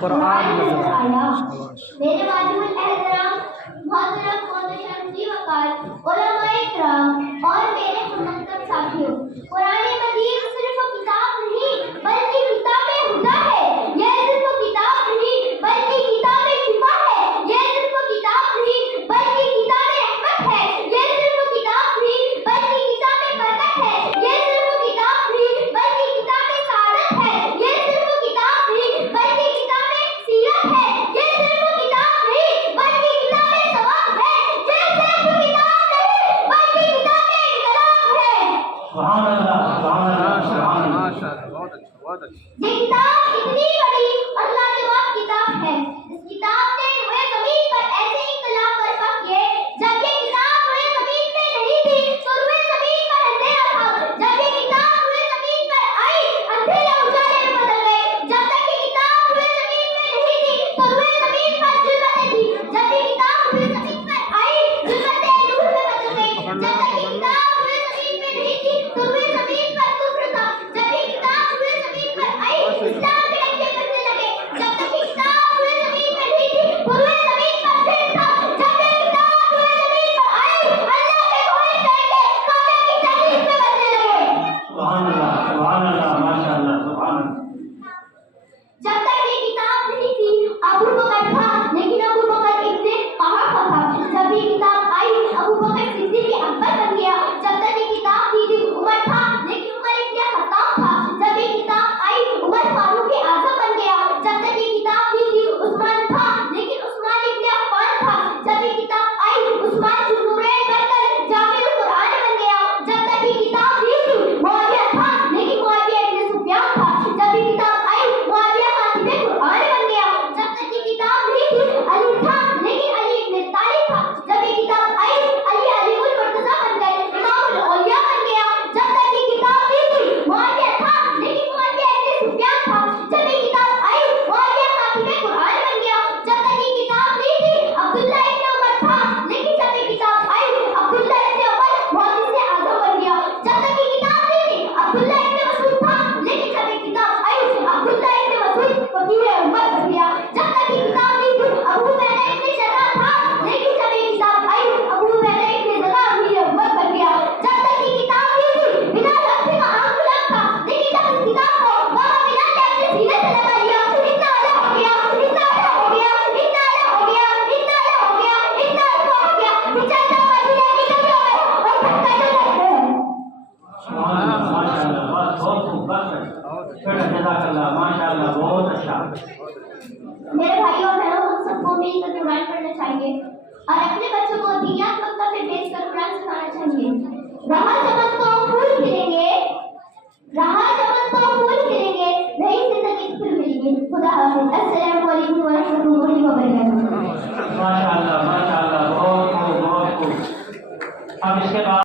قرآن نظر آیا۔ میرے واجب الاحترام محترم مہتشم جی وقار علماء کرام اور میرے محترم ساتھیوں، قرآن مجید صرف کتاب نہیں بلکہ کتاب ہدیٰ ہے۔ یہ صرف کتاب نہیں بلکہ کتاب شفا ہے۔ یہ صرف کتاب نہیں بلکہ کتاب رحمت ہے۔ یہ صرف کتاب نہیں بلکہ کتاب برکت ہے۔ یہ صرف کتاب نہیں بلکہ کتاب سعادت ہے۔ یہ صرف کتاب نہیں بلکہ کتاب سیرت ہے۔ یہ صرف کتاب نہیں بلکہ کتاب ثواب ہے۔ یہ صرف کتاب نہیں بلکہ کتاب انقلاب ہے۔ سبحان اللہ، سبحان اللہ، سبحان اللہ۔ ماشاء اللہ، بہت اچھا، بہت اچھا۔ یہ کتاب اتنی بڑی اور لاجواب کتاب ہے۔ اس کتاب نے روئے زمین پر ایسے انقلاب برپا کیے، جب یہ کتاب روئے زمین پہ نہیں تھی تو روئے زمین پر اندھیرا تھا۔ جب یہ کتاب روئے زمین پر آئی، اندھیرے اجالے میں بدل گئے۔ جب تک یہ کتاب روئے زمین پہ نہیں تھی تو روئے زمین پر ظلمتیں تھیں۔ جب یہ کتاب روئے زمین پر آئی، ظلمتیں نور میں بدل گئی۔ جب تک یہ کتاب روئے زمین پہ نہیں تھی تو روئے زمین پر کفر تھا۔ جب یہ کتاب روئے زمین پر آئی، اسلام کے ڈنکے بجنے لگے۔ جب تک یہ کتاب روئے زمین پہ نہیں تھی تو روئے زمین پر شرک تھا۔ جب یہ کتاب روئے زمین پر آئی، اللہ کے کوہے ڈنکے کعبے کی تحریف میں بجنے لگے۔ سبحان اللہ، سبحان اللہ، ماشاء اللہ، سبحان اللہ۔ جب تک یہ کتاب نہیں تھی ابو بکر تھا، لیکن ابو بکر ابن قحافہ تھا۔ جب یہ کتاب آئی، ابو بکر صدیق اکبر بن گیا۔ جب تک یہ کتاب نہیں تھی عمر تھا، لیکن عمر ابن خطاب تھا۔ جب یہ کتاب آئی، عمر فاروق اعظم بن گیا۔ جب تک یہ کتاب نہیں تھی عثمان تھا، لیکن عثمان ابن عفان تھا۔ جب یہ کتاب آئی، عثمان ذوالنورین بن کر جامع القرآن بن گیا۔ جب تک یہ کتاب نہیں تھی معاویہ تھا، لیکن معاویہ ابن سفیان تھا۔ جب یہ کتاب آئی، معاویہ خاتم قرآن بن گیا۔ جب تک یہ کتاب نہیں تھی علی تھا، لیکن علی ابن طالب تھا۔ جب یہ کتاب آئی، علی المرتضیٰ بن گئے، امام الاولیاء بن گیا۔ جب تک یہ کتاب نہیں تھی معاویہ تھا، لیکن معاویہ ابن سفیان تھا۔ جب یہ کتاب آئی، معاویہ خاتم قرآن بن گیا۔ جب تک یہ کتاب نہیں تھی عبداللہ ابن عمر تھا، لیکن جب یہ کتاب آئی، عبداللہ ابن عمر محدث اعظم بن گیا۔ جب تک یہ کتاب نہیں تھی عبداللہ ابن مسعود تھا، لیکن جب یہ کتاب آئی، عبداللہ ابن مسعود فقیہ امت بن گیا۔ جب تک یہ کتاب نہیں تھی ابو عبیدہ ابن جراح تھا، لیکن جب یہ کتاب آئی، ابو عبیدہ ابن جراح امیر امت بن گیا۔ جب تک یہ کتاب نہیں تھی بلال حبشی کا عام غلام تھا، لیکن جب اس کتاب کو بابا بلال نے اپنے سینے سے لگا لیا، اتنا اعلیٰ ہو گیا، اتنا اعلیٰ ہو گیا، اتنا اعلیٰ ہو گیا، اتنا اعلیٰ ہو گیا، اتنا اعلیٰ ہو گیا، بچاتا مدینے کی گلیوں میں اور بھٹکا جو رہتے ہیں۔ سبحان اللہ، ماشاء اللہ، بہت خوب، بہت اچھا۔ جزاک اللہ، ماشاء اللہ، بہت اچھا۔ میرے بھائیوں اور بہنوں، ہم سب کو مل کر قرآن پڑھنا چاہیے اور اپنے بچوں کو دینیات مکتب میں بھیج کر قرآن سکھانا چاہیے۔ رہا چمن تو پھول کھلیں گے، رہا چمن تو پھول کھلیں گے، نئی زندگی پھر ملیں گے۔ خدا حافظ۔ السلام علیکم ورحمۃ اللہ وبرکاتہ۔ ماشاء اللہ، ماشاء اللہ، بہت خوب، بہت خوب۔ اب اس کے بعد